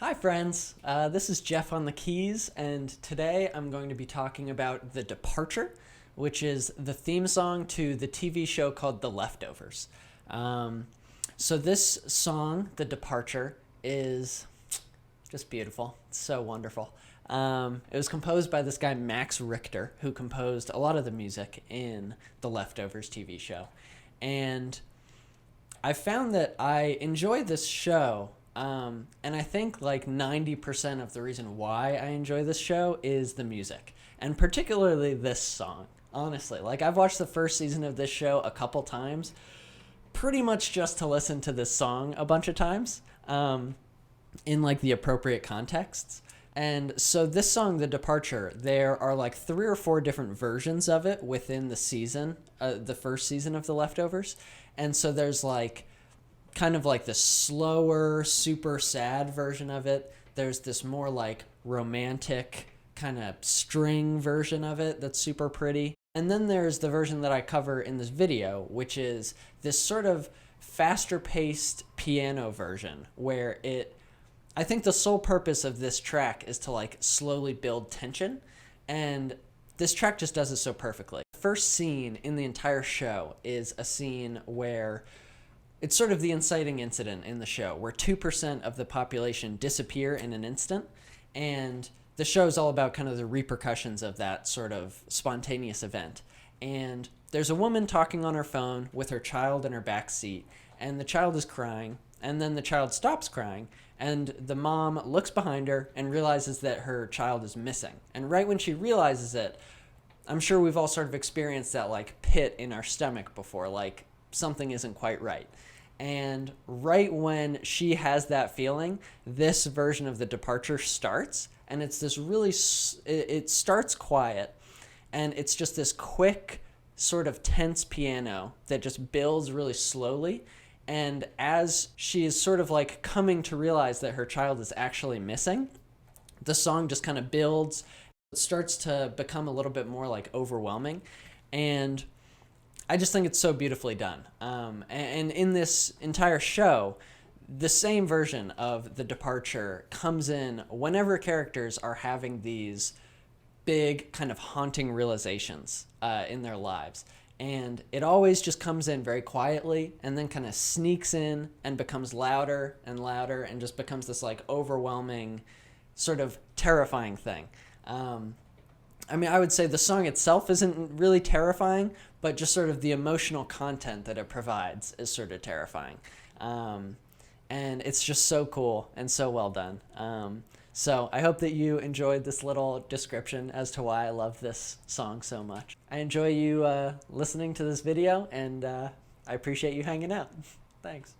Hi friends, this is Jeff on the keys, and today I'm going to be talking about The Departure, which is the theme song to the TV show called The Leftovers. So this song, The Departure, is just beautiful. It's so wonderful. It was composed by this guy Max Richter, who composed a lot of the music in the Leftovers TV show. And I found that I enjoy this show, and I think like 90% of the reason why I enjoy this show is the music, and particularly this song. Honestly, like I've watched the first season of this show a couple times, pretty much just to listen to this song a bunch of times, in like the appropriate contexts. And so this song, The Departure, there are like 3 or 4 different versions of it within the season, the first season of The Leftovers. And so there's like kind of like the slower, super sad version of it. There's this more like romantic kind of string version of it that's super pretty. And then there's the version that I cover in this video, which is this sort of faster paced piano version where I think the sole purpose of this track is to like slowly build tension, and this track just does it so perfectly. The first scene in the entire show is a scene where it's sort of the inciting incident in the show where 2% of the population disappear in an instant, and the show is all about kind of the repercussions of that sort of spontaneous event. And there's a woman talking on her phone with her child in her back seat, and the child is crying, and then the child stops crying, and the mom looks behind her and realizes that her child is missing. And right when she realizes it, I'm sure we've all sort of experienced that like pit in our stomach before, like something isn't quite right. And right when she has that feeling, this version of The Departure starts, and it's this really, it starts quiet, and it's just this quick, sort of tense piano that just builds really slowly. And as she is sort of like coming to realize that her child is actually missing, the song just kind of builds. It starts to become a little bit more like overwhelming. And I just think it's so beautifully done. And in this entire show, the same version of The Departure comes in whenever characters are having these big kind of haunting realizations in their lives. And it always just comes in very quietly and then kind of sneaks in and becomes louder and louder and just becomes this like overwhelming, sort of terrifying thing. I mean, I would say the song itself isn't really terrifying, but just sort of the emotional content that it provides is sort of terrifying. And it's just so cool and so well done. So I hope that you enjoyed this little description as to why I love this song so much. I enjoy you listening to this video, and I appreciate you hanging out. Thanks.